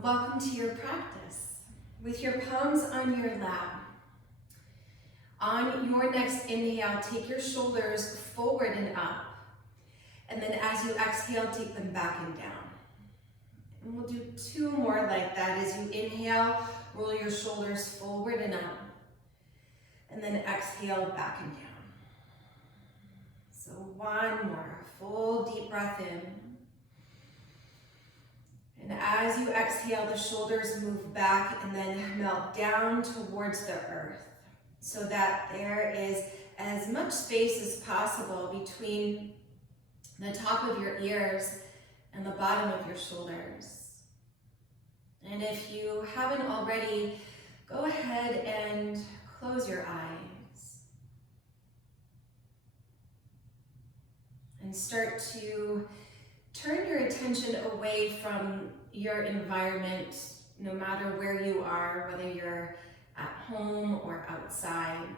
Welcome to your practice. With your palms on your lap, on your next inhale, take your shoulders forward and up. And then as you exhale, take them back and down. And we'll do two more like that. As you inhale, roll your shoulders forward and up. And then exhale, back and down. So one more, full deep breath in. And as you exhale, the shoulders move back and then melt down towards the earth so that there is as much space as possible between the top of your ears and the bottom of your shoulders. And if you haven't already, go ahead and close your eyes and start to turn your attention away from your environment, no matter where you are, whether you're at home or outside.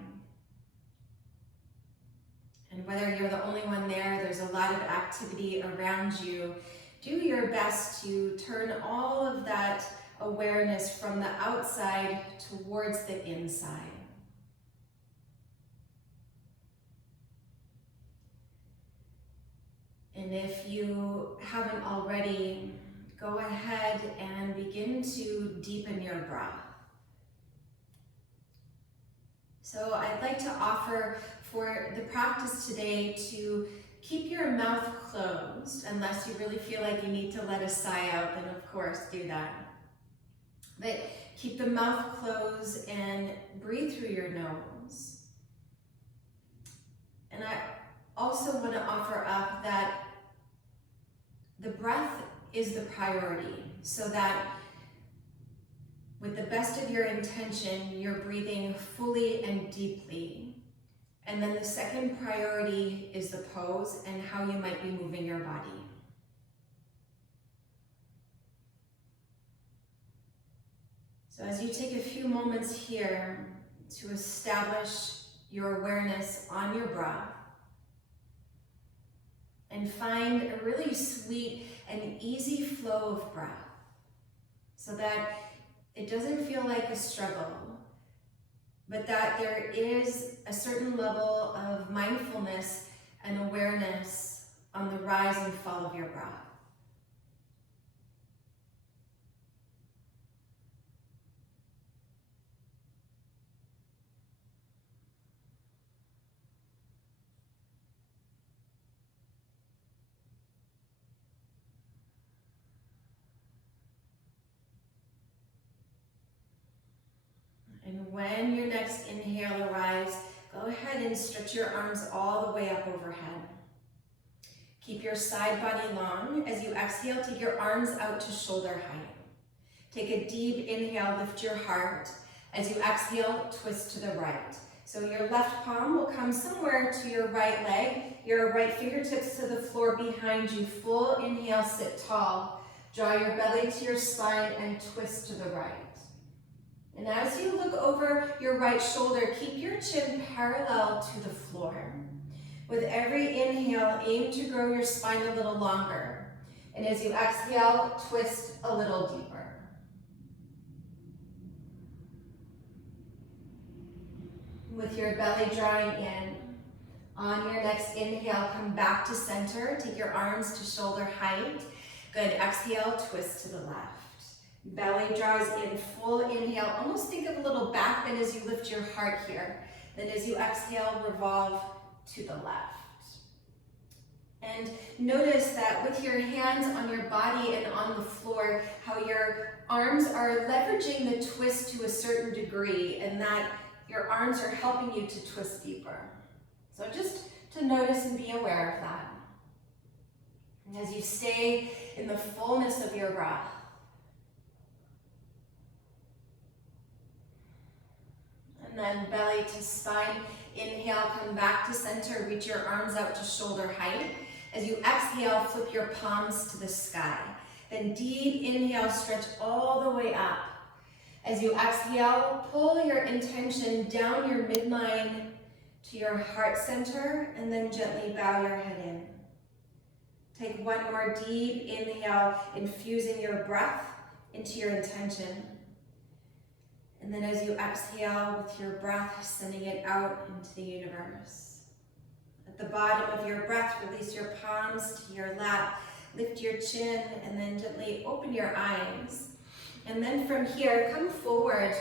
And whether you're the only one there, there's a lot of activity around you. Do your best to turn all of that awareness from the outside towards the inside. And if you haven't already, go ahead and begin to deepen your breath. So I'd like to offer for the practice today to keep your mouth closed, unless you really feel like you need to let a sigh out, then of course do that. But keep the mouth closed and breathe through your nose. And I also want to offer up that the breath is the priority, so that with the best of your intention, you're breathing fully and deeply. And then the second priority is the pose and how you might be moving your body. So as you take a few moments here to establish your awareness on your breath, and find a really sweet and easy flow of breath so that it doesn't feel like a struggle, but that there is a certain level of mindfulness and awareness on the rise and fall of your breath. And when your next inhale arrives, go ahead and stretch your arms all the way up overhead. Keep your side body long. As you exhale, take your arms out to shoulder height. Take a deep inhale, lift your heart. As you exhale, twist to the right. So your left palm will come somewhere to your right leg, your right fingertips to the floor behind you. Full inhale, sit tall. Draw your belly to your spine and twist to the right. And as you look over your right shoulder, keep your chin parallel to the floor. With every inhale, aim to grow your spine a little longer. And as you exhale, twist a little deeper. With your belly drawing in, on your next inhale, come back to center. Take your arms to shoulder height. Good, exhale, twist to the left. Belly draws in, full inhale. Almost think of a little back bend as you lift your heart here. Then as you exhale, revolve to the left. And notice that with your hands on your body and on the floor, how your arms are leveraging the twist to a certain degree, and that your arms are helping you to twist deeper. So just to notice and be aware of that. And as you stay in the fullness of your breath, and then belly to spine. Inhale, come back to center, reach your arms out to shoulder height. As you exhale, flip your palms to the sky. Then deep inhale, stretch all the way up. As you exhale, pull your intention down your midline to your heart center, and then gently bow your head in. Take one more deep inhale, infusing your breath into your intention. And then as you exhale with your breath, sending it out into the universe. At the bottom of your breath, release your palms to your lap, lift your chin, and then gently open your eyes. And then from here, come forward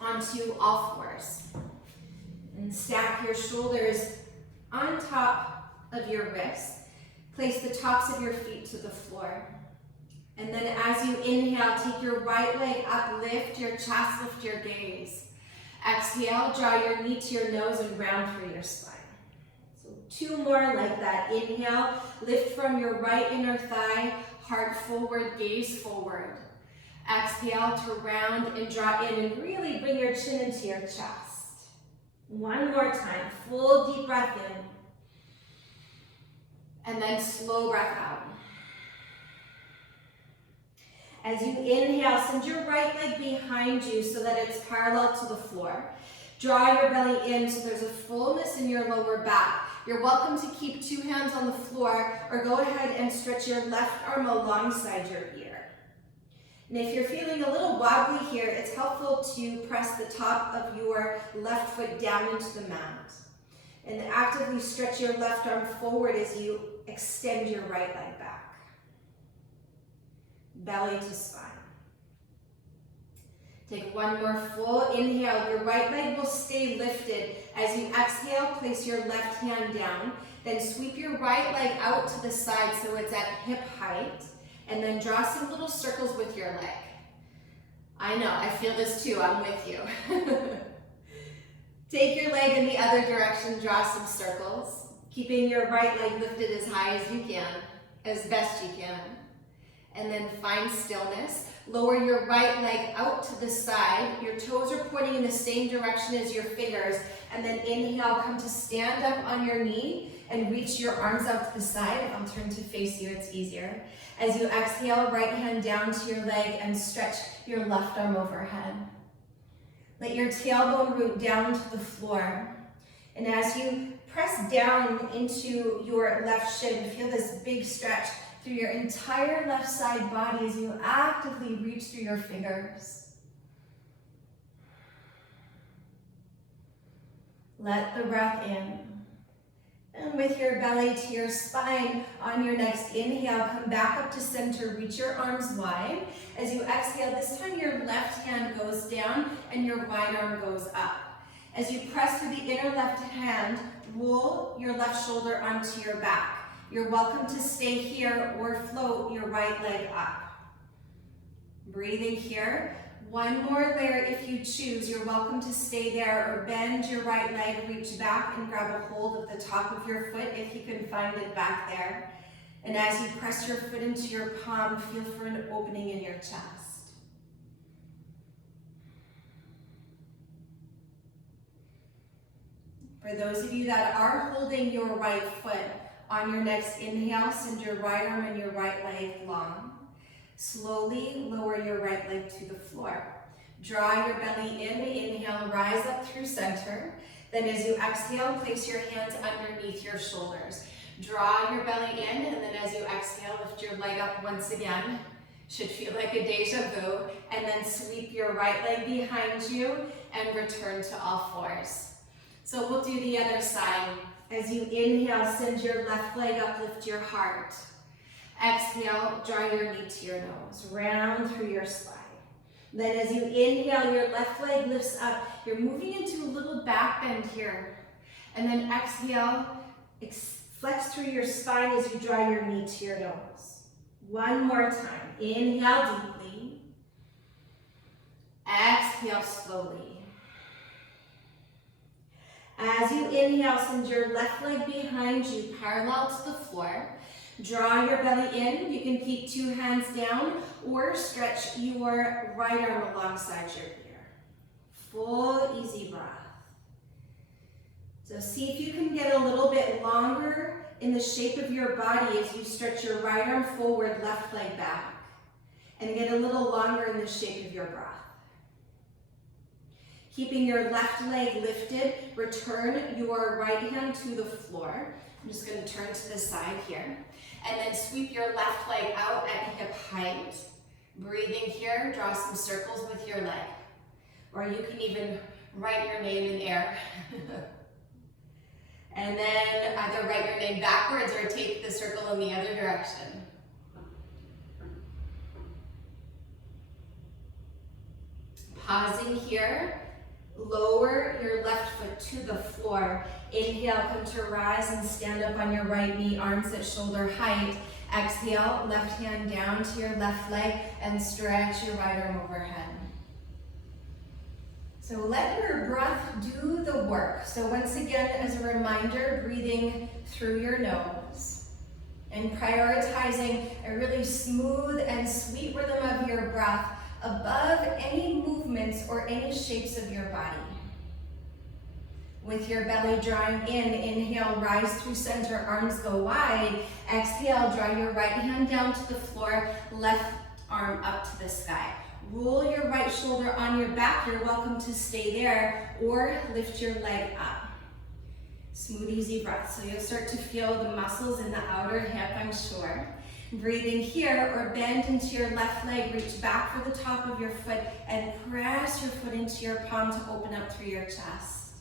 onto all fours. And stack your shoulders on top of your wrists. Place the tops of your feet to the floor. And then as you inhale, take your right leg up, lift your chest, lift your gaze. Exhale, draw your knee to your nose and round through your spine. So 2 more like that. Inhale, lift from your right inner thigh, heart forward, gaze forward. Exhale to round and draw in and really bring your chin into your chest. 1 more time, full deep breath in. And then slow breath out. As you inhale, send your right leg behind you so that it's parallel to the floor. Draw your belly in so there's a fullness in your lower back. You're welcome to keep 2 hands on the floor or go ahead and stretch your left arm alongside your ear. And if you're feeling a little wobbly here, it's helpful to press the top of your left foot down into the mat. And actively stretch your left arm forward as you extend your right leg back. Belly to spine. Take 1 more full inhale. Your right leg will stay lifted. As you exhale, place your left hand down. Then sweep your right leg out to the side so it's at hip height. And then draw some little circles with your leg. I know, I feel this too, I'm with you. Take your leg in the other direction, draw some circles, keeping your right leg lifted as high as you can, as best you can. And then find stillness. Lower your right leg out to the side. Your toes are pointing in the same direction as your fingers. And then inhale, come to stand up on your knee and reach your arms out to the side. I'll turn to face you, it's easier. As you exhale, right hand down to your leg and stretch your left arm overhead. Let your tailbone root down to the floor. And as you press down into your left shin, feel this big stretch through your entire left side body as you actively reach through your fingers. Let the breath in. And with your belly to your spine, on your next inhale, come back up to center, reach your arms wide. As you exhale, this time your left hand goes down and your right arm goes up. As you press through the inner left hand, roll your left shoulder onto your back. You're welcome to stay here or float your right leg up. Breathing here. 1 more layer if you choose. You're welcome to stay there or bend your right leg, reach back and grab a hold of the top of your foot if you can find it back there. And as you press your foot into your palm, feel for an opening in your chest. For those of you that are holding your right foot, on your next inhale, send your right arm and your right leg long. Slowly lower your right leg to the floor. Draw your belly in, inhale, rise up through center. Then as you exhale, place your hands underneath your shoulders. Draw your belly in, and then as you exhale, lift your leg up once again. Should feel like a deja vu. And then sweep your right leg behind you and return to all fours. So we'll do the other side. As you inhale, send your left leg up, lift your heart. Exhale, draw your knee to your nose, round through your spine. Then as you inhale, your left leg lifts up. You're moving into a little back bend here. And then exhale, flex through your spine as you draw your knee to your nose. 1 more time. Inhale deeply. Exhale slowly. As you inhale, send your left leg behind you, parallel to the floor. Draw your belly in. You can keep 2 hands down or stretch your right arm alongside your ear. Full, easy breath. So see if you can get a little bit longer in the shape of your body as you stretch your right arm forward, left leg back. And get a little longer in the shape of your breath. Keeping your left leg lifted, return your right hand to the floor. I'm just going to turn to the side here. And then sweep your left leg out at hip height. Breathing here, draw some circles with your leg. Or you can even write your name in air. And then either write your name backwards or take the circle in the other direction. Pausing here, lower your left foot to the floor. Inhale, come to rise and stand up on your right knee, arms at shoulder height. Exhale, left hand down to your left leg and stretch your right arm overhead. So let your breath do the work. So once again, as a reminder, breathing through your nose and prioritizing a really smooth and sweet rhythm of your breath above any movements or any shapes of your body. With your belly drawing in, inhale, rise through center, arms go wide. Exhale, draw your right hand down to the floor, left arm up to the sky. Roll your right shoulder on your back. You're welcome to stay there or lift your leg up. Smooth, easy breath. So you'll start to feel the muscles in the outer hip, I'm sure. Breathing here or bend into your left leg, reach back for the top of your foot and press your foot into your palm to open up through your chest.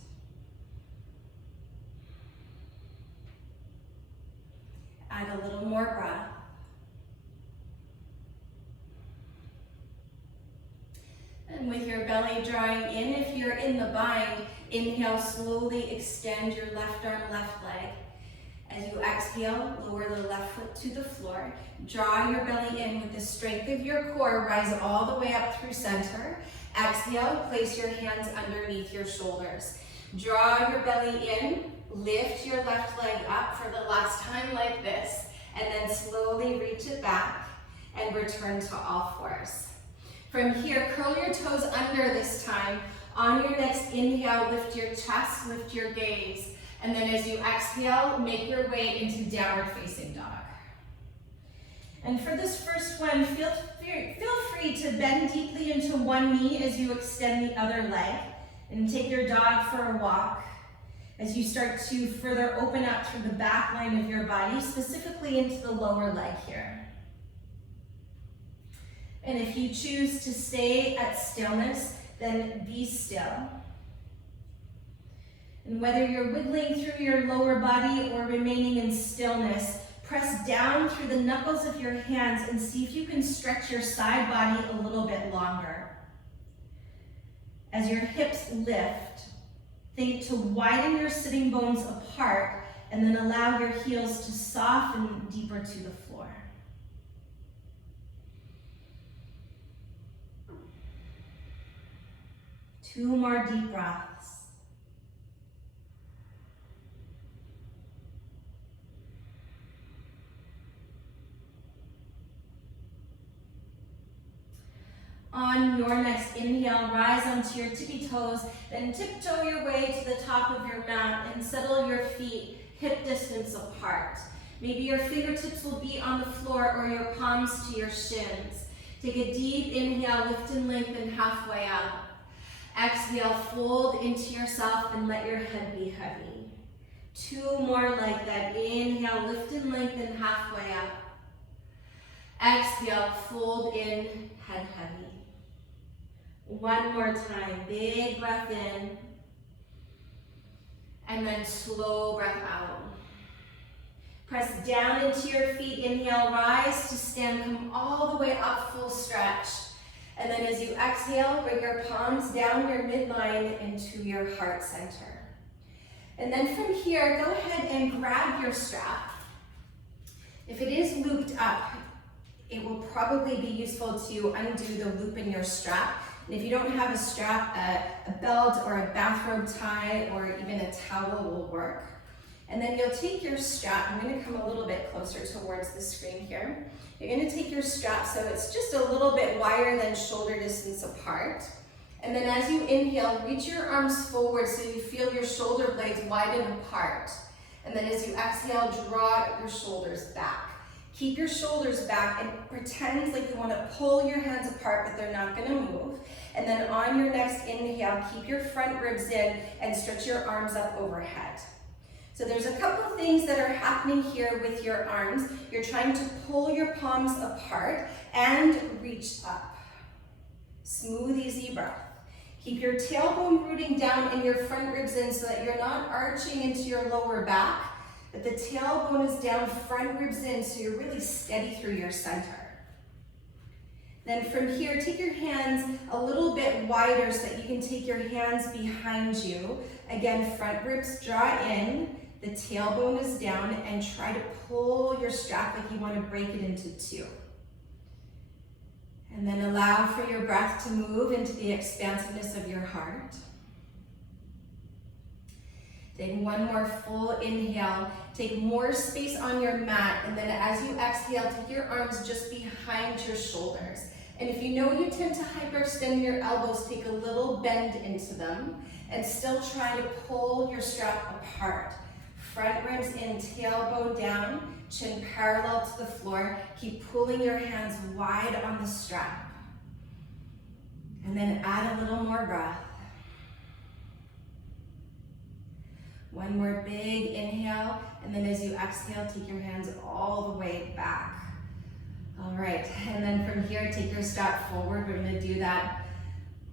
Add a little more breath. And with your belly drawing in, if you're in the bind, inhale, slowly extend your left arm, left leg. As you exhale, lower the left foot to the floor. Draw your belly in with the strength of your core. Rise all the way up through center. Exhale, place your hands underneath your shoulders. Draw your belly in. Lift your left leg up for the last time like this. And then slowly reach it back and return to all fours. From here, curl your toes under this time. On your next inhale, lift your chest, lift your gaze. And then as you exhale, make your way into downward facing dog. And for this first one, feel free to bend deeply into one knee as you extend the other leg. And take your dog for a walk as you start to further open up through the back line of your body, specifically into the lower leg here. And if you choose to stay at stillness, then be still. And whether you're wiggling through your lower body or remaining in stillness, press down through the knuckles of your hands and see if you can stretch your side body a little bit longer. As your hips lift, think to widen your sitting bones apart and then allow your heels to soften deeper to the floor. Two more deep breaths. On your next inhale, rise onto your tippy toes, then tiptoe your way to the top of your mat and settle your feet hip distance apart. Maybe your fingertips will be on the floor or your palms to your shins. Take a deep inhale, lift and lengthen halfway up. Exhale, fold into yourself and let your head be heavy. Two more like that. Inhale, lift and lengthen halfway up. Exhale, fold in, head heavy. One more time, big breath in. And then slow breath out. Press down into your feet, inhale, rise to stand, come all the way up, full stretch. And then as you exhale, bring your palms down your midline into your heart center. And then from here, go ahead and grab your strap. If it is looped up, it will probably be useful to undo the loop in your strap. And if you don't have a strap, a belt or a bathrobe tie or even a towel will work. And then you'll take your strap, I'm gonna come a little bit closer towards the screen here. You're gonna take your strap so it's just a little bit wider than shoulder distance apart. And then as you inhale, reach your arms forward so you feel your shoulder blades widen apart. And then as you exhale, draw your shoulders back. Keep your shoulders back and pretend like you want to pull your hands apart, but they're not going to move. And then on your next inhale, keep your front ribs in and stretch your arms up overhead. So there's a couple of things that are happening here with your arms. You're trying to pull your palms apart and reach reach up. Smooth, easy breath. Keep your tailbone rooting down and your front ribs in so that you're not arching into your lower back, but the tailbone is down, front ribs in, so you're really steady through your center. Then from here, take your hands a little bit wider so that you can take your hands behind you. Again, front ribs draw in, the tailbone is down, and try to pull your strap like you want to break it into two. And then allow for your breath to move into the expansiveness of your heart. Take one more full inhale. Take more space on your mat, and then as you exhale, take your arms just behind your shoulders. And if you know you tend to hyperextend your elbows, take a little bend into them and still try to pull your strap apart. Front ribs in, tailbone down, chin parallel to the floor. Keep pulling your hands wide on the strap. And then add a little more breath. One more big inhale, and then as you exhale, take your hands all the way back. All right, and then from here, take your strap forward. We're gonna do that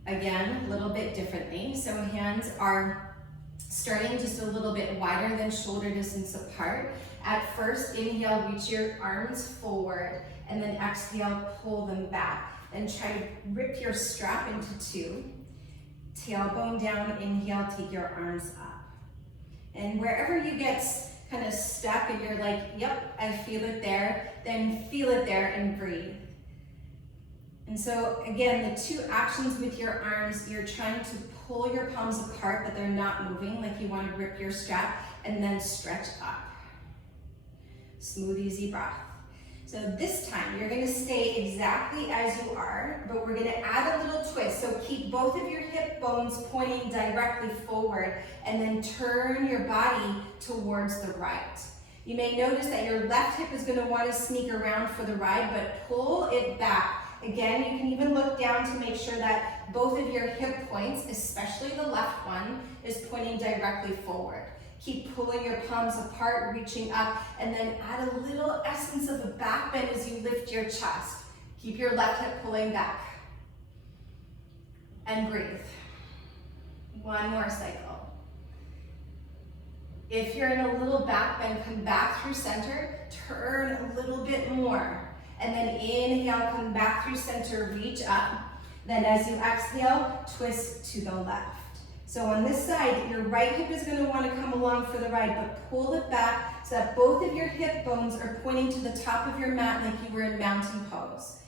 again, a little bit differently. So hands are starting just a little bit wider than shoulder distance apart. At first, inhale, reach your arms forward, and then exhale, pull them back. Then try to rip your strap into two. Tailbone down, inhale, take your arms up. And wherever you get kind of stuck and you're like, yep, I feel it there, then feel it there and breathe. And so again, the two actions with your arms, you're trying to pull your palms apart, but they're not moving, like you want to rip your strap, and then stretch up. Smooth, easy breath. So this time, you're gonna stay exactly as you are, but we're gonna add a little twist. So keep both of your hip bones pointing directly forward, and then turn your body towards the right. You may notice that your left hip is gonna wanna sneak around for the ride, but pull it back. Again, you can even look down to make sure that both of your hip points, especially the left one, is pointing directly forward. Keep pulling your palms apart, reaching up, and then add a little essence of a back bend as you lift your chest. Keep your left hip pulling back. And breathe. One more cycle. If you're in a little back bend, come back through center, turn a little bit more. And then inhale, come back through center, reach up. Then as you exhale, twist to the left. So on this side, your right hip is gonna wanna come along for the ride, but pull it back so that both of your hip bones are pointing to the top of your mat like you were in mountain pose.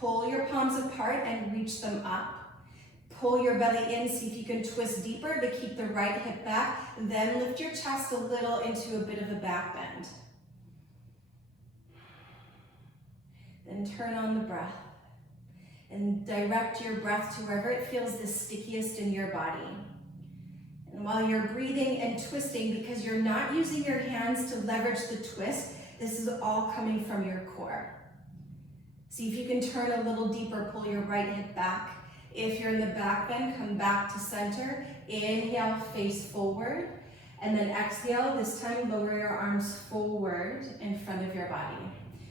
Pull your palms apart and reach them up. Pull your belly in, see if you can twist deeper, but keep the right hip back. Then lift your chest a little into a bit of a back bend. Then turn on the breath. And direct your breath to wherever it feels the stickiest in your body. And while you're breathing and twisting, because you're not using your hands to leverage the twist, this is all coming from your core. See if you can turn a little deeper, pull your right hip back. If you're in the back bend, come back to center. Inhale, face forward. And then exhale, this time lower your arms forward in front of your body.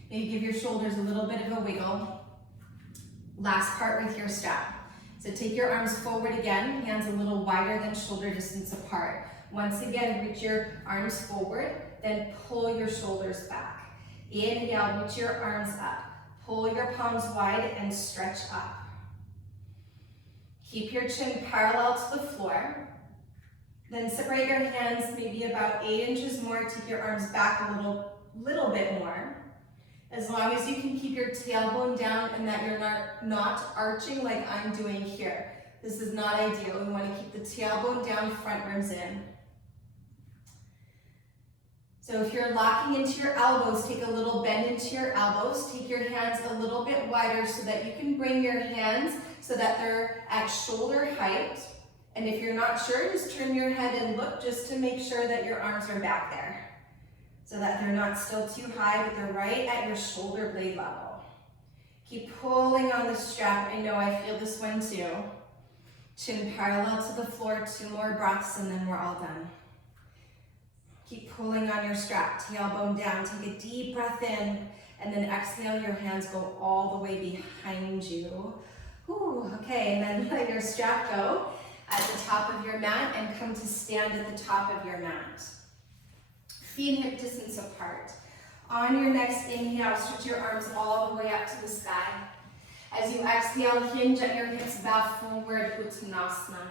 Maybe give your shoulders a little bit of a wiggle. Last part with your strap. So take your arms forward again, hands a little wider than shoulder distance apart. Once again, reach your arms forward, then pull your shoulders back. Inhale, reach your arms up. Pull your palms wide and stretch up. Keep your chin parallel to the floor. Then separate your hands maybe about 8 inches more. Take your arms back a little bit more. As long as you can keep your tailbone down and that you're not arching like I'm doing here. This is not ideal. We want to keep the tailbone down, front ribs in. So if you're locking into your elbows, take a little bend into your elbows. Take your hands a little bit wider so that you can bring your hands so that they're at shoulder height. And if you're not sure, just turn your head and look just to make sure that your arms are back there. So that they're not still too high, but they're right at your shoulder blade level. Keep pulling on the strap. I know I feel this one too. Chin parallel to the floor, 2 more breaths, and then we're all done. Keep pulling on your strap, tailbone down. Take a deep breath in And then exhale, your hands go all the way behind you. Ooh, okay, and then let your strap go at the top of your mat and come to stand at the top of your mat. Feet hip distance apart. On your next inhale, stretch your arms all the way up to the sky. As you exhale, hinge at your hips, bow forward, Uttanasana.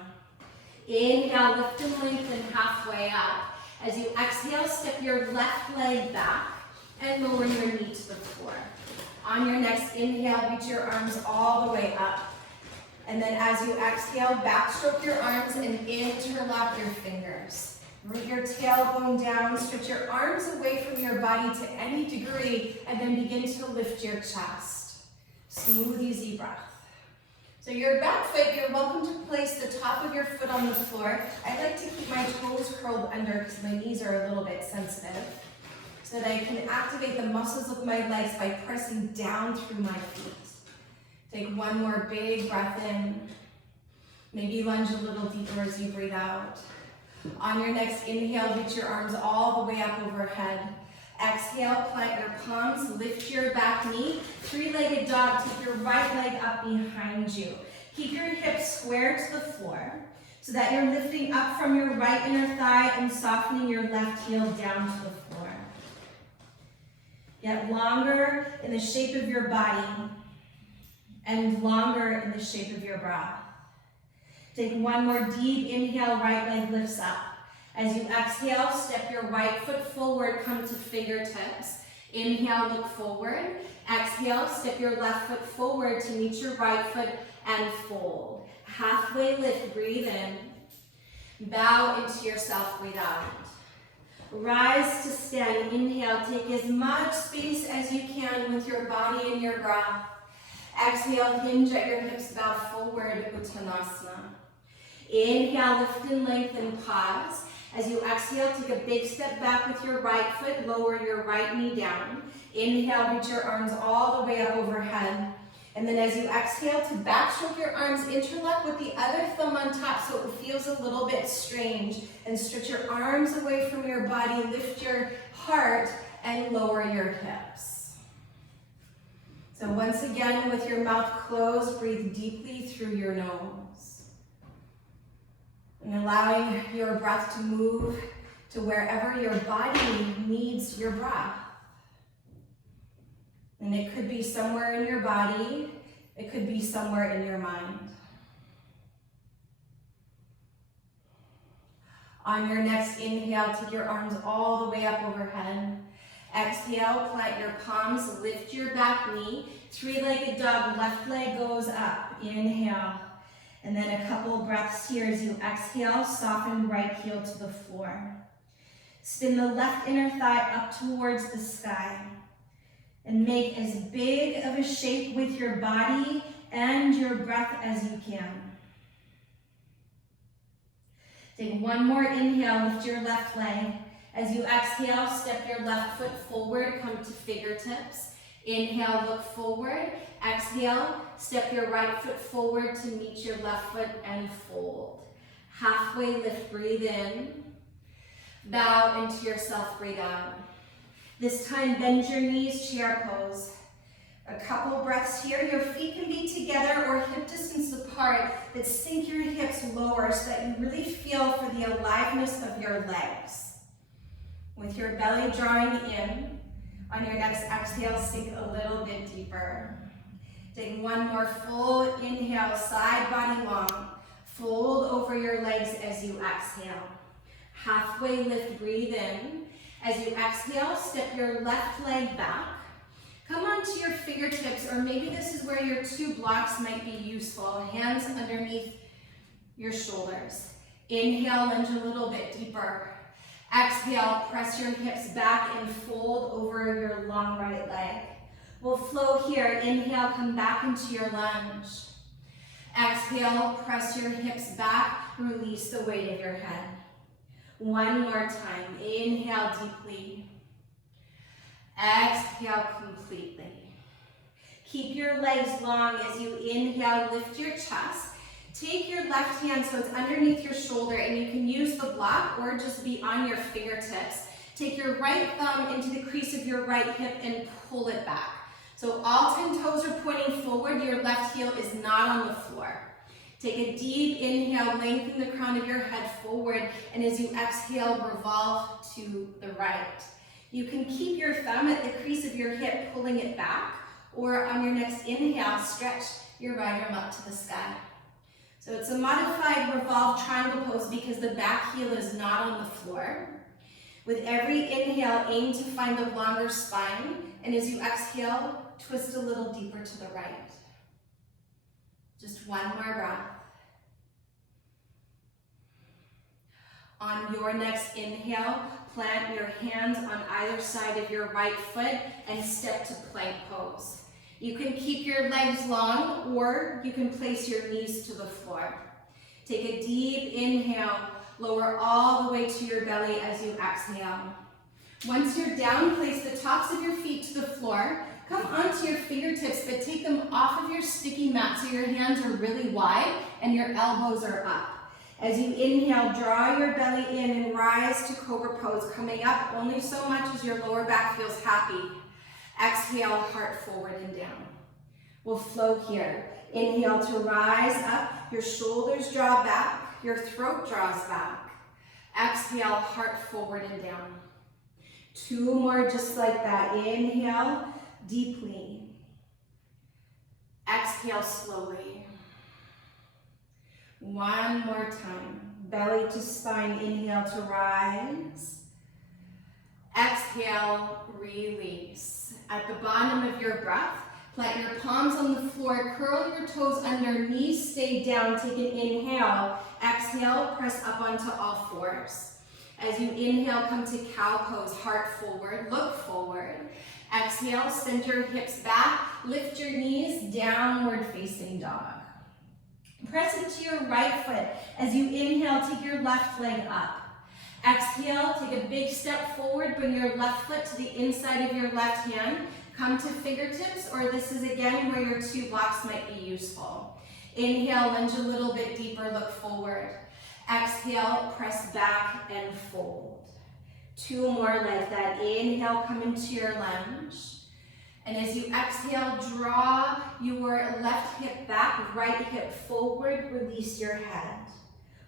Inhale, lift and lengthen halfway up. As you exhale, step your left leg back and lower your knee to the floor. On your next inhale, reach your arms all the way up. And then as you exhale, backstroke your arms and interlock your fingers. Root your tailbone down, stretch your arms away from your body to any degree, and then begin to lift your chest. Smooth, easy breath. So your back foot, you're welcome to place the top of your foot on the floor. I like to keep my toes curled under because my knees are a little bit sensitive, so that I can activate the muscles of my legs by pressing down through my feet. Take one more big breath in. Maybe lunge a little deeper as you breathe out. On your next inhale, reach your arms all the way up overhead. Exhale, plant your palms, lift your back knee. Three-legged dog, take your right leg up behind you. Keep your hips square to the floor so that you're lifting up from your right inner thigh and softening your left heel down to the floor. Get longer in the shape of your body and longer in the shape of your breath. Take one more deep inhale, right leg lifts up. As you exhale, step your right foot forward, come to fingertips. Inhale, look forward. Exhale, step your left foot forward to meet your right foot and fold. Halfway lift, breathe in. Bow into yourself, breathe out. Rise to stand, inhale, take as much space as you can with your body and your breath. Exhale, hinge at your hips, bow forward, Uttanasana. Inhale, lift and lengthen, pause. As you exhale, take a big step back with your right foot, lower your right knee down. Inhale, reach your arms all the way up overhead. And then as you exhale, to backstroke your arms, interlock with the other thumb on top so it feels a little bit strange. And stretch your arms away from your body, lift your heart, and lower your hips. So once again, with your mouth closed, breathe deeply through your nose. And allowing your breath to move to wherever your body needs your breath. And it could be somewhere in your body, it could be somewhere in your mind. On your next inhale, take your arms all the way up overhead. Exhale, plant your palms, lift your back knee. Three-legged dog, left leg goes up. Inhale. And then a couple breaths here as you exhale, soften right heel to the floor. Spin the left inner thigh up towards the sky. And make as big of a shape with your body and your breath as you can. Take one more inhale, lift your left leg. As you exhale, step your left foot forward, come to fingertips. Inhale, look forward. Exhale, step your right foot forward to meet your left foot and fold. Halfway lift, breathe in. Bow into yourself, breathe out. This time, bend your knees, chair pose. A couple breaths here. Your feet can be together or hip distance apart, but sink your hips lower so that you really feel for the aliveness of your legs. With your belly drawing in, on your next exhale, sink a little bit deeper. Take one more full inhale, side body long. Fold over your legs as you exhale. Halfway lift, breathe in. As you exhale, step your left leg back. Come onto your fingertips, or maybe this is where your two blocks might be useful. Hands underneath your shoulders. Inhale, lunge a little bit deeper. Exhale, press your hips back and fold over your long right leg. We'll flow here. Inhale, come back into your lunge. Exhale, press your hips back, release the weight of your head. One more time. Inhale deeply. Exhale completely. Keep your legs long as you inhale, lift your chest. Take your left hand so it's underneath your shoulder, and you can use the block or just be on your fingertips. Take your right thumb into the crease of your right hip and pull it back. So all 10 toes are pointing forward, your left heel is not on the floor. Take a deep inhale, lengthen the crown of your head forward, and as you exhale, revolve to the right. You can keep your thumb at the crease of your hip, pulling it back, or on your next inhale, stretch your right arm up to the sky. So it's a modified revolve triangle pose because the back heel is not on the floor. With every inhale, aim to find a longer spine, and as you exhale, twist a little deeper to the right. Just one more breath. On your next inhale, plant your hands on either side of your right foot and step to plank pose. You can keep your legs long, or you can place your knees to the floor. Take a deep inhale, lower all the way to your belly as you exhale. Once you're down, place the tops of your feet to the floor. Come onto your fingertips, but take them off of your sticky mat so your hands are really wide and your elbows are up. As you inhale, draw your belly in and rise to cobra pose, coming up only so much as your lower back feels happy. Exhale, heart forward and down. We'll flow here. Inhale to rise up, your shoulders draw back, your throat draws back. Exhale, heart forward and down. 2 more just like that. Inhale deeply. Exhale slowly. 1 more time. Belly to spine, inhale to rise. Exhale, release. At the bottom of your breath, plant your palms on the floor, curl your toes under, knees stay down. Take an inhale. Exhale, press up onto all fours. As you inhale, come to cow pose, heart forward, look forward. Exhale, send your hips back, lift your knees, downward facing dog. Press into your right foot. As you inhale, take your left leg up. Exhale, take a big step forward, bring your left foot to the inside of your left hand. Come to fingertips, or this is again where your 2 blocks might be useful. Inhale, lunge a little bit deeper, look forward. Exhale, press back and fold. 2 more like that. Inhale, come into your lunge. And as you exhale, draw your left hip back, right hip forward, release your head.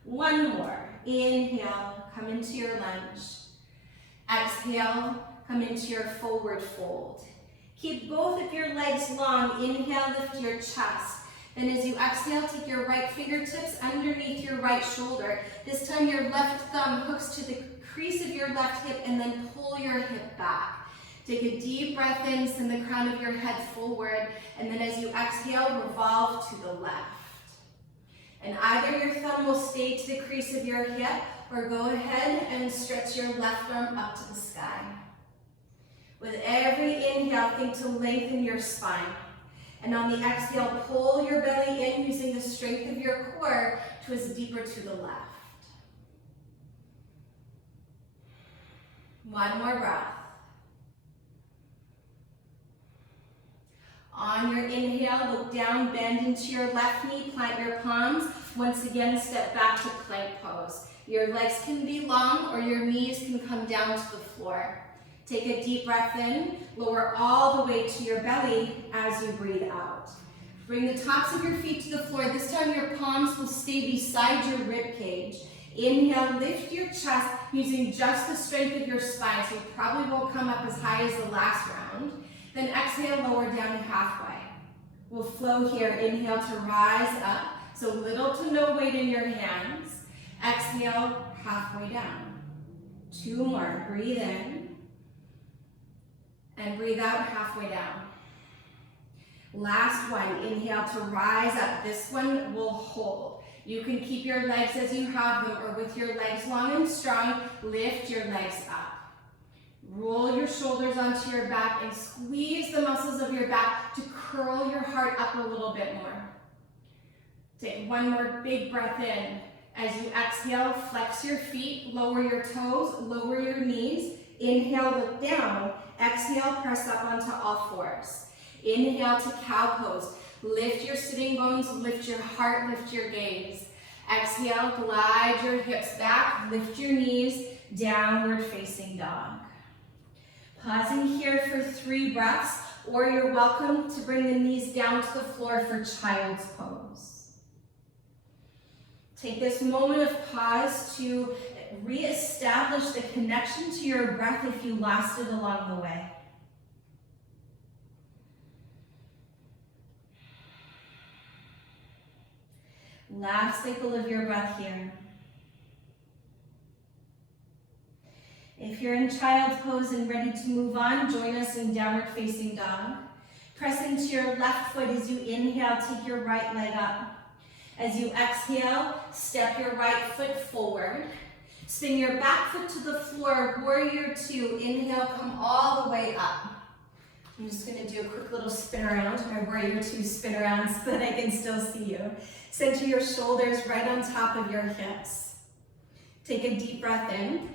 1 more. Inhale, come into your lunge. Exhale, come into your forward fold. Keep both of your legs long. Inhale, lift your chest. Then as you exhale, take your right fingertips underneath your right shoulder. This time your left thumb hooks to the crease of your left hip and then pull your hip back. Take a deep breath in, send the crown of your head forward, and then as you exhale, revolve to the left. And either your thumb will stay to the crease of your hip, or go ahead and stretch your left arm up to the sky. With every inhale, think to lengthen your spine. And on the exhale, pull your belly in using the strength of your core, twist deeper to the left. 1 more breath. On your inhale, look down, bend into your left knee, plant your palms. Once again, step back to plank pose. Your legs can be long or your knees can come down to the floor. Take a deep breath in, lower all the way to your belly as you breathe out. Bring the tops of your feet to the floor. This time your palms will stay beside your rib cage. Inhale, lift your chest using just the strength of your spine, so you probably won't come up as high as the last round. Then exhale, lower down to halfway. We'll flow here. Inhale to rise up, so little to no weight in your hands. Exhale, halfway down. 2 more. Breathe in. And breathe out, halfway down. Last one. Inhale to rise up. This one will hold. You can keep your legs as you have them, or with your legs long and strong, lift your legs up. Roll your shoulders onto your back and squeeze the muscles of your back to curl your heart up a little bit more. Take 1 more big breath in. As you exhale, flex your feet, lower your toes, lower your knees. Inhale, look down. Exhale, press up onto all fours. Inhale to cow pose. Lift your sitting bones, lift your heart, lift your gaze. Exhale, glide your hips back, lift your knees, downward facing dog. Pausing here for 3 breaths, or you're welcome to bring the knees down to the floor for child's pose. Take this moment of pause to reestablish the connection to your breath if you lost it along the way. Last cycle of your breath here. If you're in child's pose and ready to move on, join us in downward facing dog. Press into your left foot as you inhale, take your right leg up. As you exhale, step your right foot forward. Spin your back foot to the floor, warrior 2. Inhale, come all the way up. I'm just gonna do a quick little spin around, my warrior 2 spin around so that I can still see you. Center your shoulders right on top of your hips. Take a deep breath in.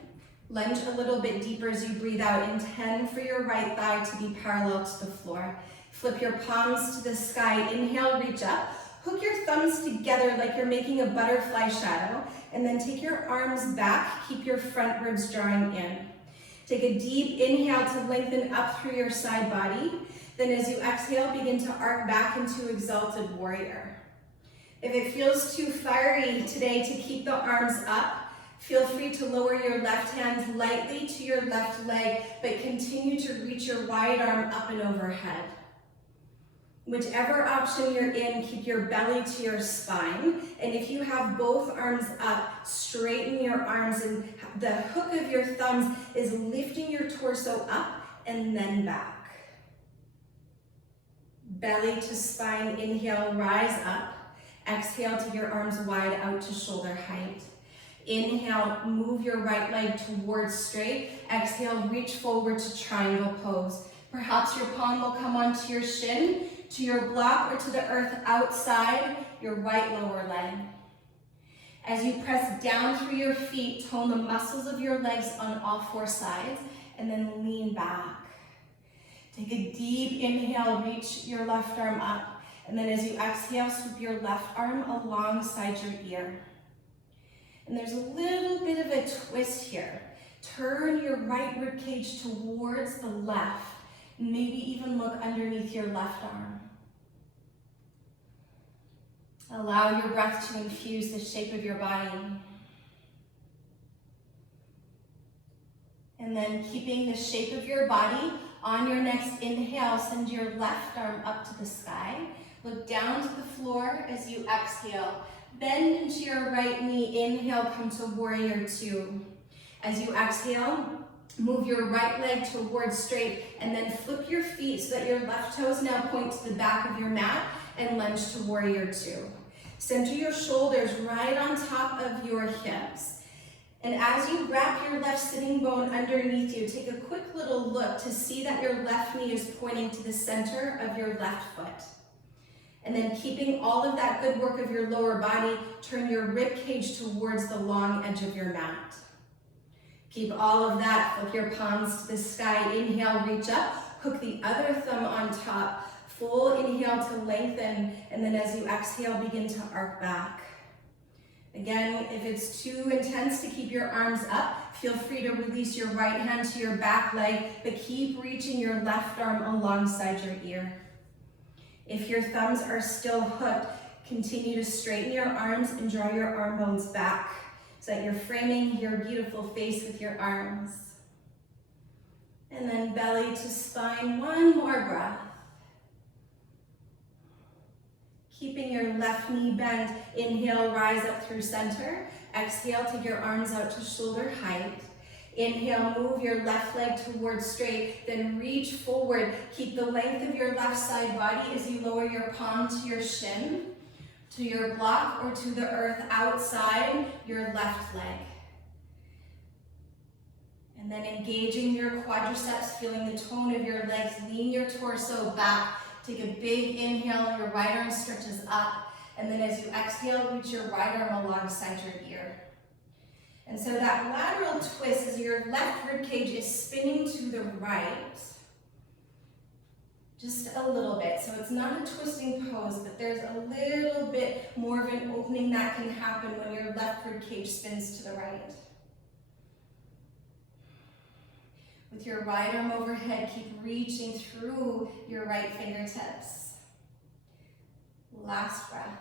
Lunge a little bit deeper as you breathe out. Intend for your right thigh to be parallel to the floor. Flip your palms to the sky. Inhale, reach up. Hook your thumbs together like you're making a butterfly shadow, and then take your arms back. Keep your front ribs drawing in. Take a deep inhale to lengthen up through your side body. Then as you exhale, begin to arc back into exalted warrior. If it feels too fiery today to keep the arms up, feel free to lower your left hand lightly to your left leg, but continue to reach your wide arm up and overhead. Whichever option you're in, keep your belly to your spine. And if you have both arms up, straighten your arms, and the hook of your thumbs is lifting your torso up and then back. Belly to spine, inhale, rise up. Exhale, take your arms wide out to shoulder height. Inhale, move your right leg towards straight. Exhale, reach forward to triangle pose. Perhaps your palm will come onto your shin, to your block, or to the earth outside your right lower leg. As you press down through your feet, tone the muscles of your legs on all 4 sides, and then lean back. Take a deep inhale, reach your left arm up, and then as you exhale, swoop your left arm alongside your ear. And there's a little bit of a twist here. Turn your right rib cage towards the left. Maybe even look underneath your left arm. Allow your breath to infuse the shape of your body. And then keeping the shape of your body, on your next inhale, send your left arm up to the sky. Look down to the floor as you exhale. Bend into your right knee. Inhale, come to warrior 2. As you exhale, move your right leg towards straight, and then flip your feet so that your left toes now point to the back of your mat, and lunge to warrior 2. Center your shoulders right on top of your hips. And as you wrap your left sitting bone underneath you, take a quick little look to see that your left knee is pointing to the center of your left foot. And then keeping all of that good work of your lower body, turn your rib cage towards the long edge of your mat. Keep all of that, flip your palms to the sky. Inhale, reach up, hook the other thumb on top. Full inhale to lengthen, and then as you exhale, begin to arc back. Again, if it's too intense to keep your arms up, feel free to release your right hand to your back leg, but keep reaching your left arm alongside your ear. If your thumbs are still hooked, continue to straighten your arms and draw your arm bones back so that you're framing your beautiful face with your arms. And then belly to spine, one more breath. Keeping your left knee bent, inhale, rise up through center. Exhale, take your arms out to shoulder height. Inhale, move your left leg towards straight, then reach forward. Keep the length of your left side body as you lower your palm to your shin, to your block, or to the earth outside your left leg. And then engaging your quadriceps, feeling the tone of your legs, lean your torso back. Take a big inhale, your right arm stretches up, and then as you exhale, reach your right arm alongside your ear. And so that lateral twist as your left rib cage is spinning to the right. Just a little bit. So it's not a twisting pose, but there's a little bit more of an opening that can happen when your left rib cage spins to the right. With your right arm overhead, keep reaching through your right fingertips. Last breath.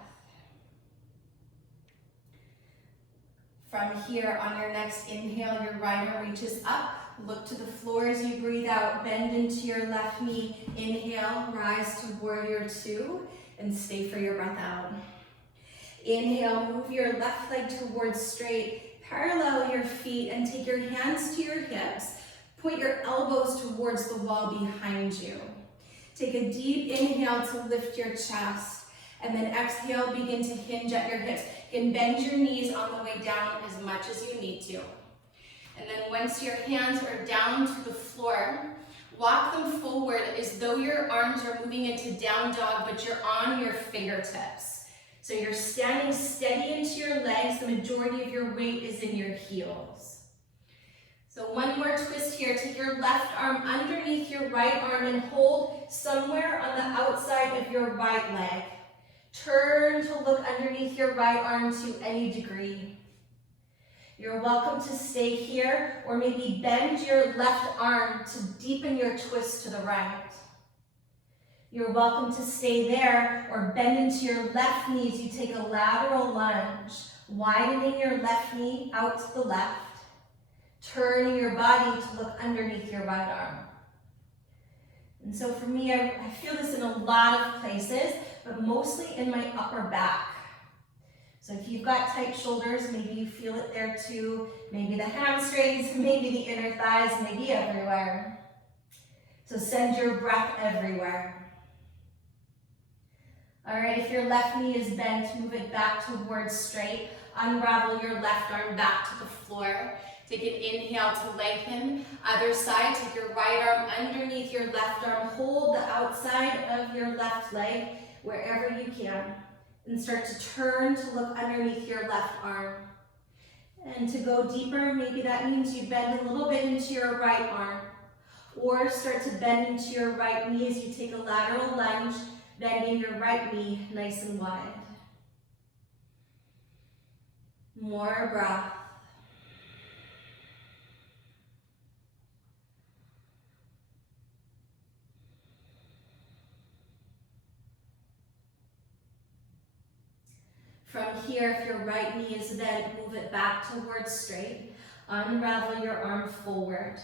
From here, on your next inhale, your right arm reaches up. Look to the floor as you breathe out. Bend into your left knee. Inhale, rise to warrior two, and stay for your breath out. Inhale, move your left leg towards straight. Parallel your feet and take your hands to your hips. Point your elbows towards the wall behind you. Take a deep inhale to lift your chest, and then exhale, begin to hinge at your hips. You can bend your knees on the way down as much as you need to. And then once your hands are down to the floor, walk them forward as though your arms are moving into down dog, but you're on your fingertips. So you're standing steady into your legs. The majority of your weight is in your heels. So one more twist here. Take your left arm underneath your right arm and hold somewhere on the outside of your right leg. Turn to look underneath your right arm to any degree. You're welcome to stay here, or maybe bend your left arm to deepen your twist to the right. You're welcome to stay there, or bend into your left knee as you take a lateral lunge, widening your left knee out to the left, turning your body to look underneath your right arm. And so for me, I feel this in a lot of places, but mostly in my upper back. So if you've got tight shoulders, maybe you feel it there too. Maybe the hamstrings, maybe the inner thighs, maybe everywhere. So send your breath everywhere. All right, if your left knee is bent, move it back towards straight. Unravel your left arm back to the floor. Take an inhale to lengthen. Other side, take your right arm underneath your left arm. Hold the outside of your left leg wherever you can. And start to turn to look underneath your left arm. And to go deeper, maybe that means you bend a little bit into your right arm. Or start to bend into your right knee as you take a lateral lunge, bending your right knee nice and wide. More breath. From here, if your right knee is bent, move it back towards straight. Unravel your arm forward.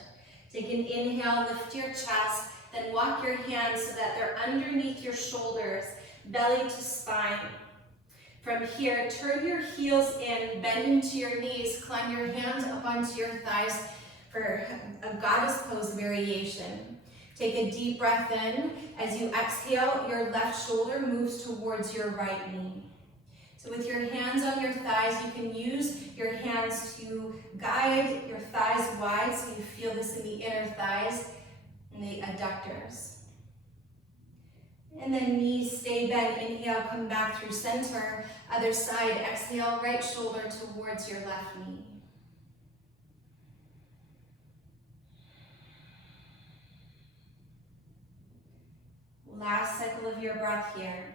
Take an inhale, lift your chest, then walk your hands so that they're underneath your shoulders, belly to spine. From here, turn your heels in, bend into your knees, climb your hands up onto your thighs for a goddess pose variation. Take a deep breath in. As you exhale, your left shoulder moves towards your right knee. So with your hands on your thighs, you can use your hands to guide your thighs wide so you feel this in the inner thighs and the adductors. And then knees stay bent. Inhale, come back through center. Other side, exhale, right shoulder towards your left knee. Last cycle of your breath here.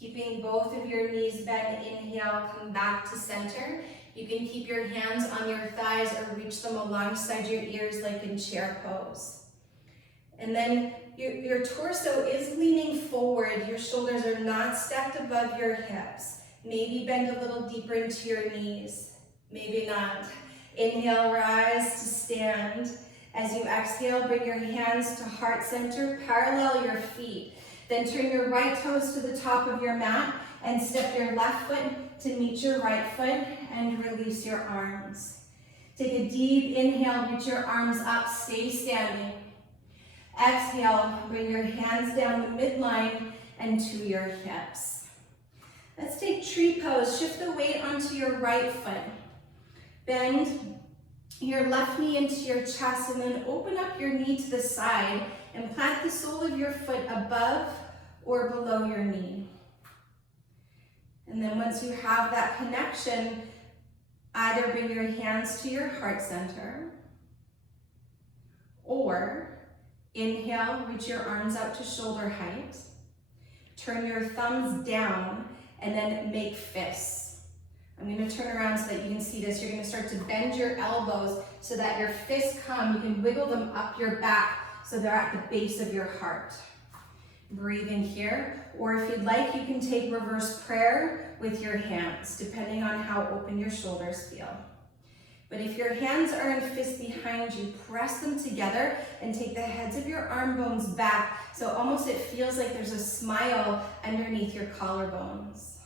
Keeping both of your knees bent, inhale, come back to center. You can keep your hands on your thighs or reach them alongside your ears like in chair pose. And then your torso is leaning forward. Your shoulders are not stacked above your hips. Maybe bend a little deeper into your knees. Maybe not. Inhale, rise to stand. As you exhale, bring your hands to heart center, parallel your feet. Then turn your right toes to the top of your mat and step your left foot to meet your right foot and release your arms. Take a deep inhale, reach your arms up, stay standing. Exhale, bring your hands down the midline and to your hips. Let's take tree pose. Shift the weight onto your right foot. Bend your left knee into your chest and then open up your knee to the side and plant the sole of your foot above or below your knee. And then once you have that connection, either bring your hands to your heart center or Inhale, reach your arms out to shoulder height. Turn your thumbs down and then make fists. I'm going to turn around so that you can see this. You're going to start to bend your elbows so that your fists come. You can wiggle them up your back so they're at the base of your heart. Breathe in here, or if you'd like, you can take reverse prayer with your hands, depending on how open your shoulders feel. But if your hands are in fists behind you, press them together and take the heads of your arm bones back, so almost it feels like there's a smile underneath your collarbones.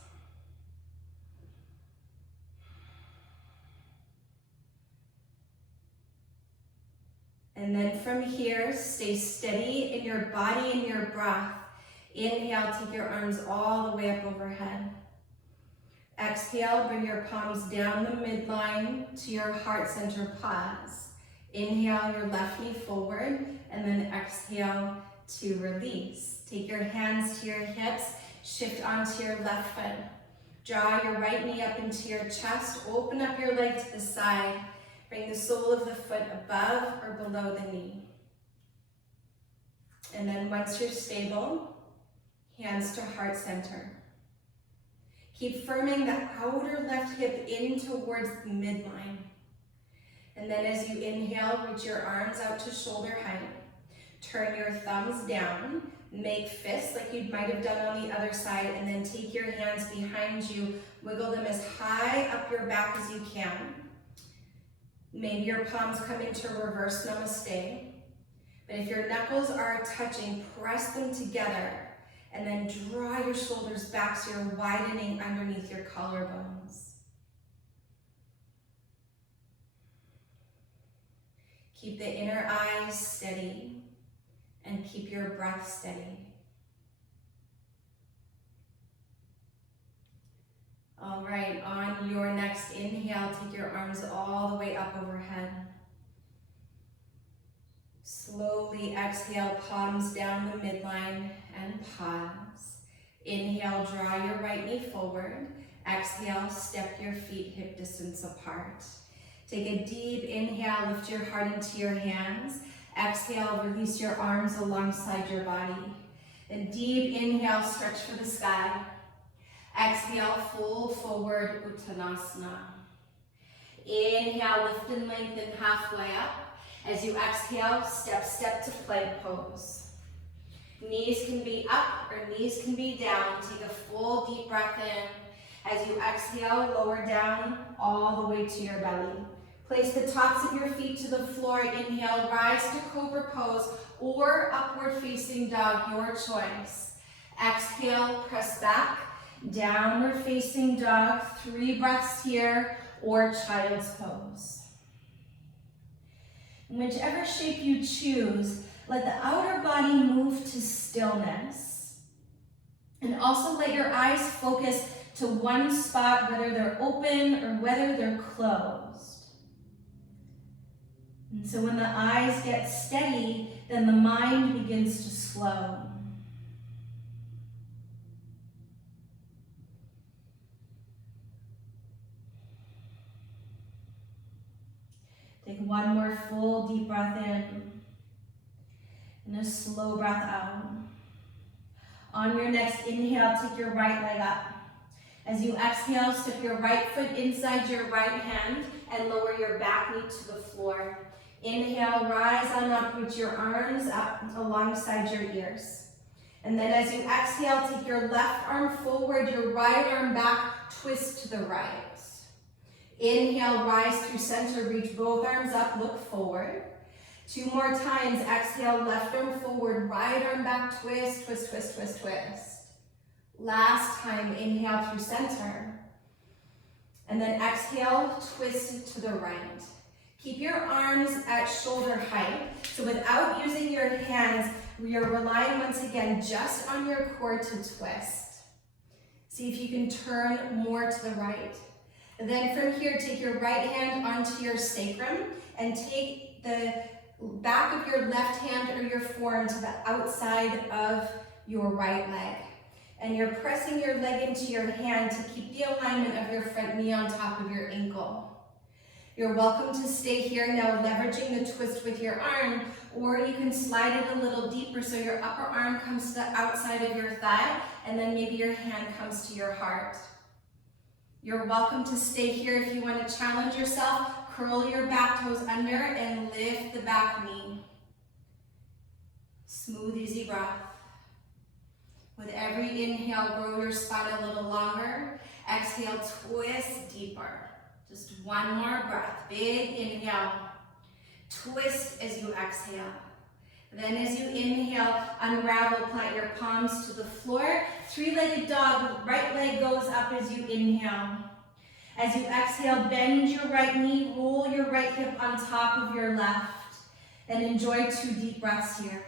And then from here, stay steady in your body and your breath. Inhale, take your arms all the way up overhead. Exhale, bring your palms down the midline to your heart center, pause. Inhale your left knee forward, and then exhale to release. Take your hands to your hips, shift onto your left foot. Draw your right knee up into your chest, open up your leg to the side. Bring the sole of the foot above or below the knee. And then once you're stable, hands to heart center. Keep firming the outer left hip in towards the midline. And then as you inhale, reach your arms out to shoulder height. Turn your thumbs down, make fists like you might have done on the other side, and then take your hands behind you, wiggle them as high up your back as you can. Maybe your palms come into reverse namaste. But if your knuckles are touching, press them together and then draw your shoulders back so you're widening underneath your collarbones. Keep the inner eyes steady and keep your breath steady. All right, on your next inhale, take your arms all the way up overhead. Slowly exhale, palms down the midline and pause. Inhale, draw your right knee forward. Exhale, step your feet hip distance apart. Take a deep inhale, lift your heart into your hands. Exhale, release your arms alongside your body. And deep inhale, stretch for the sky. Exhale, fold forward, Uttanasana. Inhale, lift and lengthen halfway up. As you exhale, step to plank pose. Knees can be up or knees can be down. Take a full deep breath in. As you exhale, lower down all the way to your belly. Place the tops of your feet to the floor. Inhale, rise to cobra pose or upward facing dog, your choice. Exhale, press back. Downward facing dog, 3 breaths here, or child's pose. In whichever shape you choose, let the outer body move to stillness. And also let your eyes focus to one spot, whether they're open or whether they're closed. And so when the eyes get steady, then the mind begins to slow. Take one more full deep breath in and a slow breath out. On your next inhale, take your right leg up. As you exhale, step your right foot inside your right hand and lower your back knee to the floor. Inhale, rise on up, reach your arms up alongside your ears. And then as you exhale, take your left arm forward, your right arm back, twist to the right. Inhale, rise through center, reach both arms up, look forward. 2 more times, exhale, left arm forward, right arm back, twist, twist, twist, twist, twist. Last time, inhale through center. And then exhale, twist to the right. Keep your arms at shoulder height. So without using your hands, you're relying once again just on your core to twist. See if you can turn more to the right. And then from here, take your right hand onto your sacrum and take the back of your left hand or your forearm to the outside of your right leg. And you're pressing your leg into your hand to keep the alignment of your front knee on top of your ankle. You're welcome to stay here now, leveraging the twist with your arm, or you can slide it a little deeper so your upper arm comes to the outside of your thigh, and then maybe your hand comes to your heart. You're welcome to stay here if you want to challenge yourself. Curl your back toes under and lift the back knee. Smooth, easy breath. With every inhale, grow your spine a little longer. Exhale, twist deeper. Just one more breath. Big inhale. Twist as you exhale. Then as you inhale, unravel, plant your palms to the floor. Three-legged dog, right leg goes up as you inhale. As you exhale, bend your right knee, roll your right hip on top of your left, and enjoy 2 deep breaths here.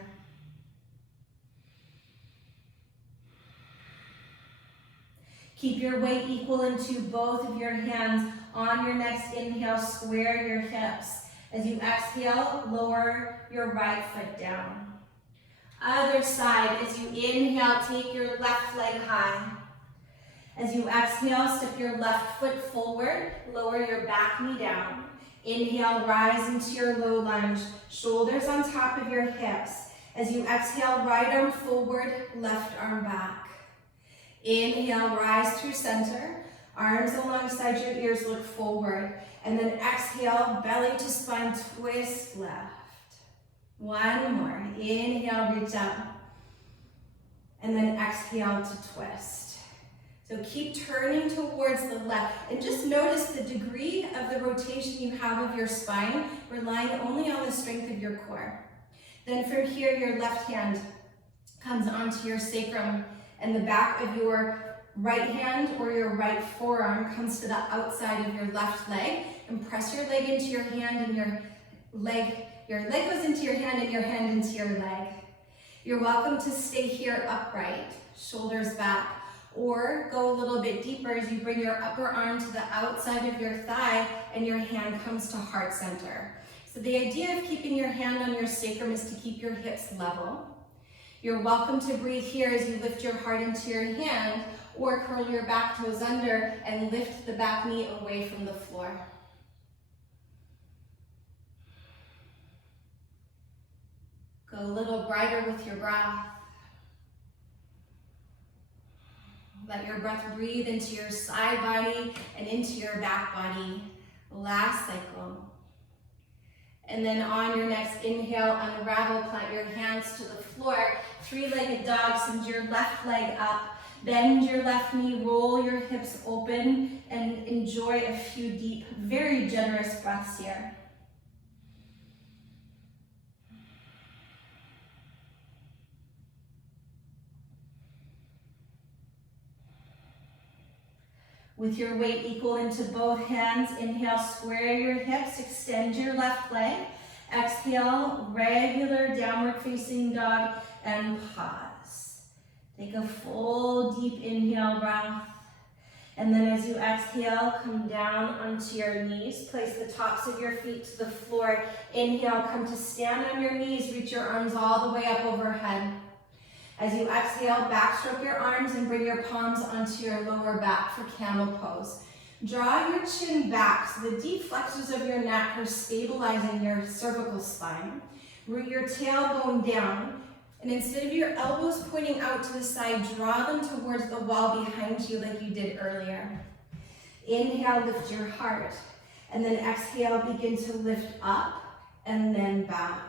Keep your weight equal into both of your hands. On your next inhale, square your hips. As you exhale, lower your right foot down. Other side, as you inhale, take your left leg high. As you exhale, step your left foot forward, lower your back knee down. Inhale, rise into your low lunge, shoulders on top of your hips. As you exhale, right arm forward, left arm back. Inhale, rise through center, arms alongside your ears, look forward. And then exhale, belly to spine, twist left. One more. Inhale, reach up. And then exhale to twist. So keep turning towards the left. And just notice the degree of the rotation you have of your spine, relying only on the strength of your core. Then from here, your left hand comes onto your sacrum, and the back of your right hand or your right forearm comes to the outside of your left leg, and press your leg into your hand and your leg goes into your hand and your hand into your leg. You're welcome to stay here upright, shoulders back, or go a little bit deeper as you bring your upper arm to the outside of your thigh and your hand comes to heart center. So the idea of keeping your hand on your sacrum is to keep your hips level. You're welcome to breathe here as you lift your heart into your hand, or curl your back toes under and lift the back knee away from the floor. Go a little brighter with your breath. Let your breath breathe into your side body and into your back body. Last cycle. And then on your next inhale, unravel, plant your hands to the floor. Three-legged dog, send your left leg up. Bend your left knee, roll your hips open, and enjoy a few deep, very generous breaths here. With your weight equal into both hands, inhale, square your hips, extend your left leg. Exhale, regular downward facing dog, and pause. Take a full deep inhale breath. And then as you exhale, come down onto your knees. Place the tops of your feet to the floor. Inhale, come to stand on your knees. Reach your arms all the way up overhead. As you exhale, backstroke your arms and bring your palms onto your lower back for camel pose. Draw your chin back so the deep flexors of your neck are stabilizing your cervical spine. Root your tailbone down, and instead of your elbows pointing out to the side, draw them towards the wall behind you like you did earlier. Inhale, lift your heart, and then exhale, begin to lift up and then back.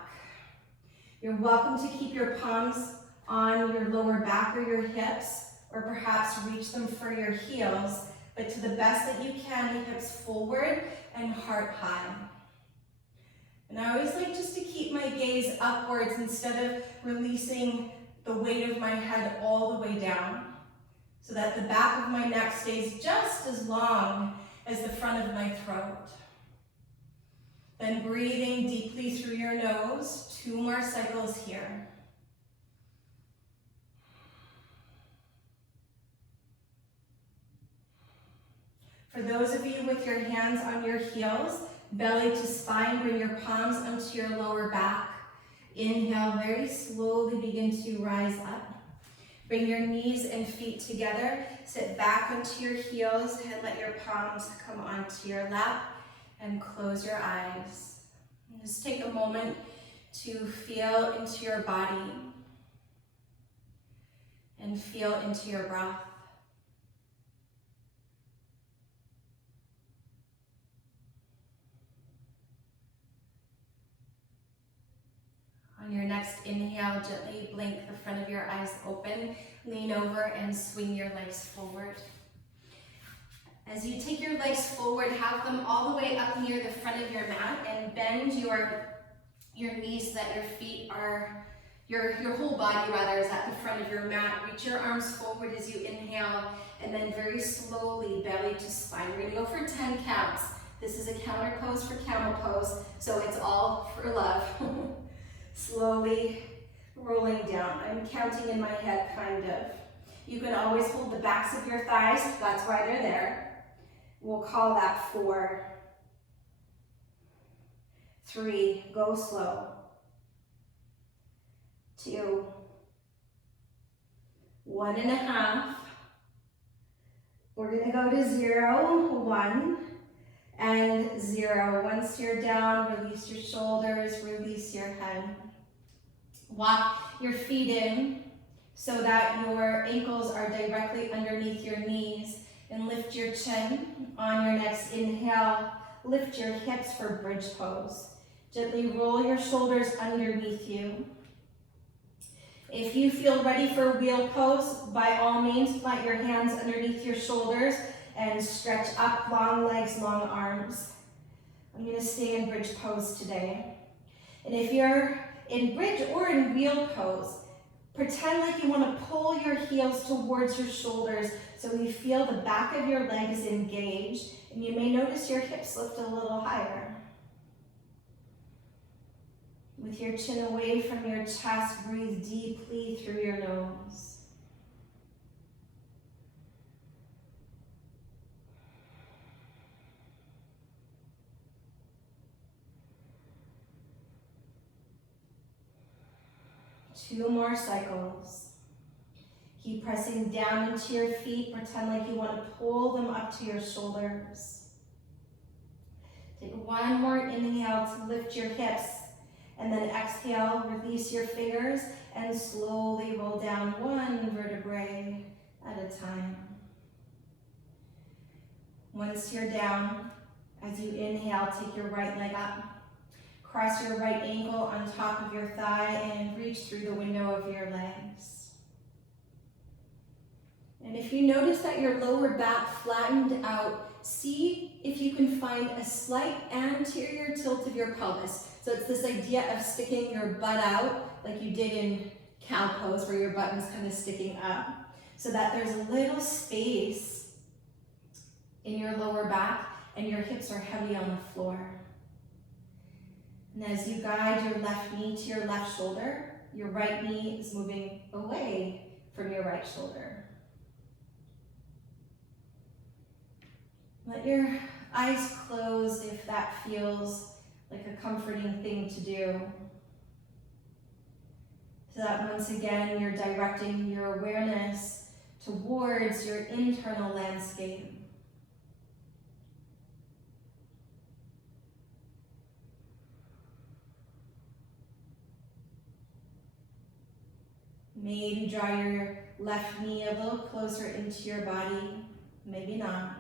You're welcome to keep your palms on your lower back or your hips, or perhaps reach them for your heels, but to the best that you can, the hips forward and heart high. And I always like just to keep my gaze upwards instead of releasing the weight of my head all the way down, so that the back of my neck stays just as long as the front of my throat. Then breathing deeply through your nose, 2 more cycles here. For those of you with your hands on your heels, belly to spine, bring your palms onto your lower back. Inhale, very slowly begin to rise up. Bring your knees and feet together. Sit back onto your heels and let your palms come onto your lap. And close your eyes. And just take a moment to feel into your body and feel into your breath. On your next inhale, gently blink the front of your eyes open, lean over and swing your legs forward. As you take your legs forward, have them all the way up near the front of your mat and bend your knees so that your feet are, your whole body rather is at the front of your mat. Reach your arms forward as you inhale and then very slowly belly to spine. We're gonna go for 10 counts. This is a counter pose for camel pose, so it's all for love. Slowly rolling down. I'm counting in my head, kind of. You can always hold the backs of your thighs, that's why they're there. We'll call that 4, 3, go slow, 2, 1.5. We're gonna go to 0, 1, and 0. Once you're down, release your shoulders, release your head. Walk your feet in so that your ankles are directly underneath your knees, and lift your chin. On your next inhale, lift your hips for bridge pose. Gently roll your shoulders underneath you. If you feel ready for wheel pose, by all means, plant your hands underneath your shoulders and stretch up, long legs, long arms. I'm gonna stay in bridge pose today. And if you're in bridge or in wheel pose, pretend like you want to pull your heels towards your shoulders so you feel the back of your legs engaged, and you may notice your hips lift a little higher. With your chin away from your chest, breathe deeply through your nose. Two more cycles. Keep pressing down into your feet. Pretend like you want to pull them up to your shoulders. Take one more inhale to lift your hips, and then exhale, release your fingers, and slowly roll down one vertebrae at a time. Once you're down, as you inhale, take your right leg up. Cross your right ankle on top of your thigh and reach through the window of your legs. And if you notice that your lower back flattened out, see if you can find a slight anterior tilt of your pelvis. So it's this idea of sticking your butt out like you did in cow pose where your butt was kind of sticking up, so that there's a little space in your lower back and your hips are heavy on the floor. And as you guide your left knee to your left shoulder, your right knee is moving away from your right shoulder. Let your eyes close if that feels like a comforting thing to do. So that once again, you're directing your awareness towards your internal landscape. Maybe draw your left knee a little closer into your body, maybe not.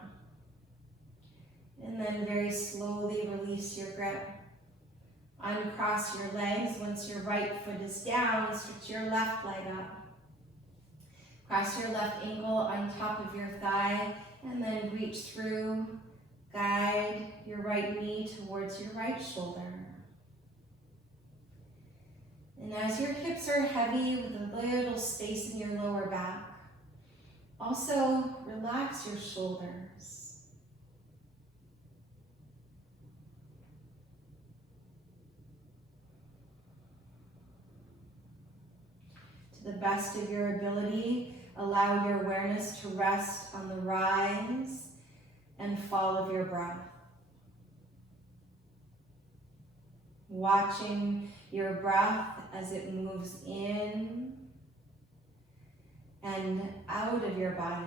And then very slowly release your grip. Uncross your legs. Once your right foot is down, stretch your left leg up. Cross your left ankle on top of your thigh, and then reach through. Guide your right knee towards your right shoulder. And as your hips are heavy with a little space in your lower back, also relax your shoulders. To the best of your ability, allow your awareness to rest on the rise and fall of your breath. Watching your breath as it moves in and out of your body.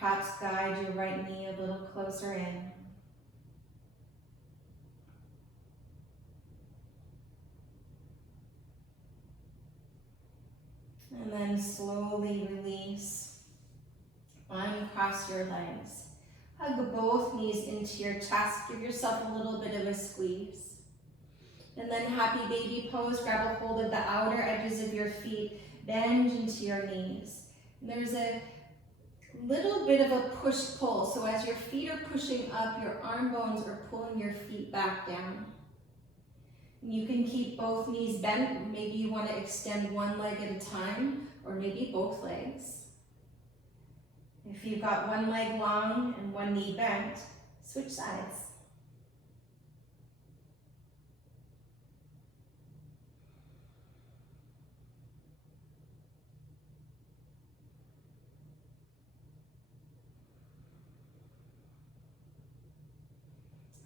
perhaps guide your right knee a little closer in. And then slowly release. Uncross your legs. Hug both knees into your chest. Give yourself a little bit of a squeeze. And then happy baby pose. Grab a hold of the outer edges of your feet. Bend into your knees. And there's a little bit of a push-pull. So as your feet are pushing up, your arm bones are pulling your feet back down. You can keep both knees bent. Maybe you want to extend one leg at a time, or maybe both legs. If you've got one leg long and one knee bent, switch sides.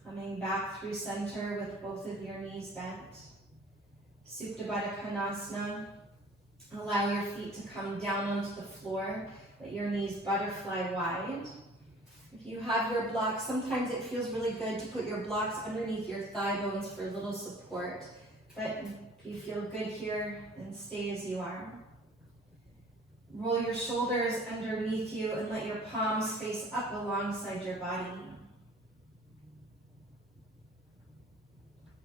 Coming back through center with both of your knees bent. Supta Baddha Konasana. Allow your feet to come down onto the floor. Let your knees butterfly wide. If you have your blocks, sometimes it feels really good to put your blocks underneath your thigh bones for a little support. But if you feel good here, then stay as you are. Roll your shoulders underneath you and let your palms face up alongside your body.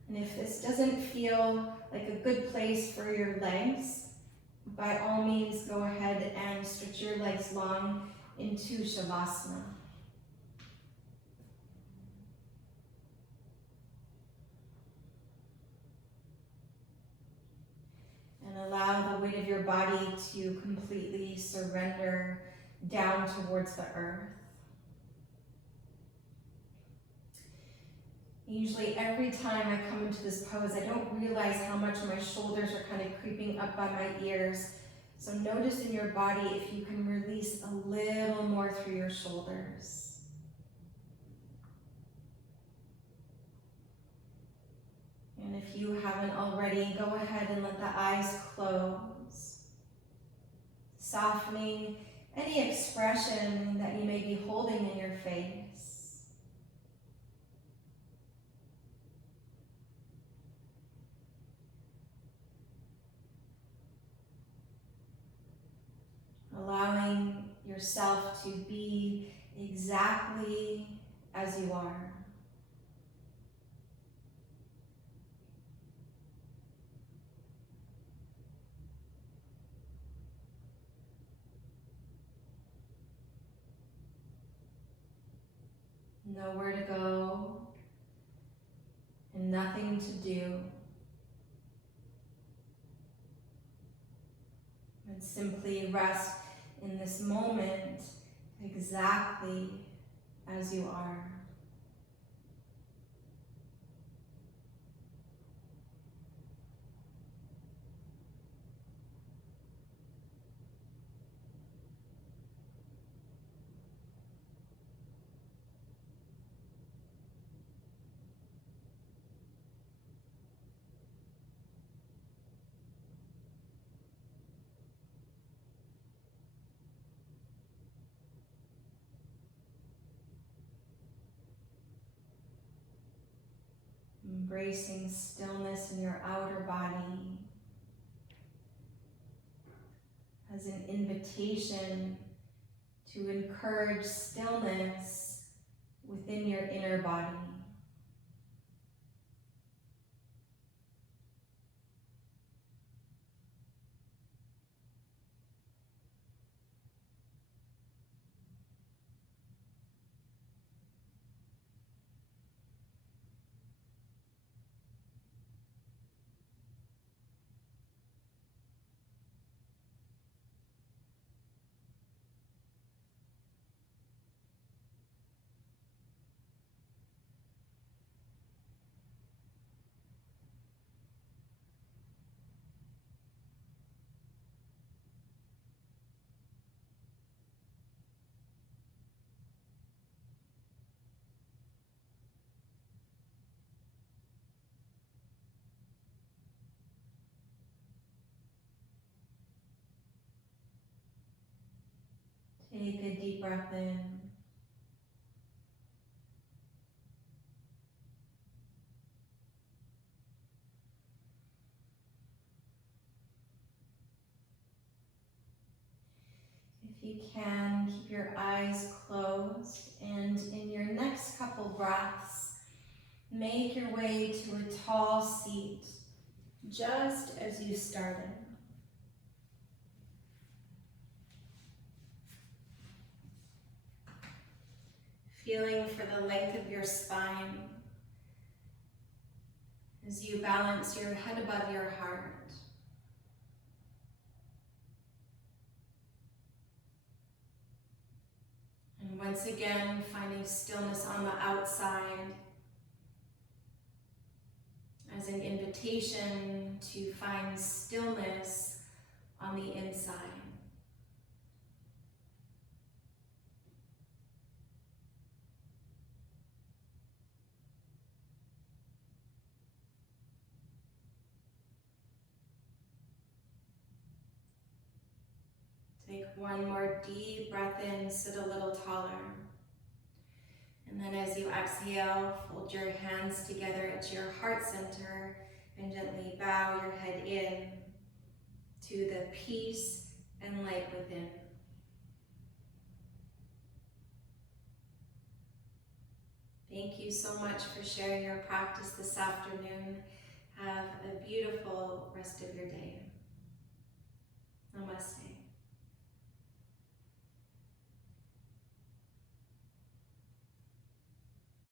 And if this doesn't feel like a good place for your legs, by all means go ahead and stretch your legs long into Shavasana. And allow the weight of your body to completely surrender down towards the earth. Usually every time I come into this pose, I don't realize how much my shoulders are kind of creeping up by my ears. So notice in your body if you can release a little more through your shoulders. And if you haven't already, go ahead and let the eyes close. Softening any expression that you may be holding in your face. Allowing yourself to be exactly as you are. Nowhere to go and nothing to do. And simply rest in this moment exactly as you are. Embracing stillness in your outer body as an invitation to encourage stillness within your inner body. Take a deep breath in. If you can, keep your eyes closed, and in your next couple breaths, make your way to a tall seat, just as you started. Feeling for the length of your spine as you balance your head above your heart. And once again, finding stillness on the outside as an invitation to find stillness on the inside. Take one more deep breath in, sit a little taller. And then as you exhale, fold your hands together at your heart center and gently bow your head in to the peace and light within. Thank you so much for sharing your practice this afternoon. Have a beautiful rest of your day.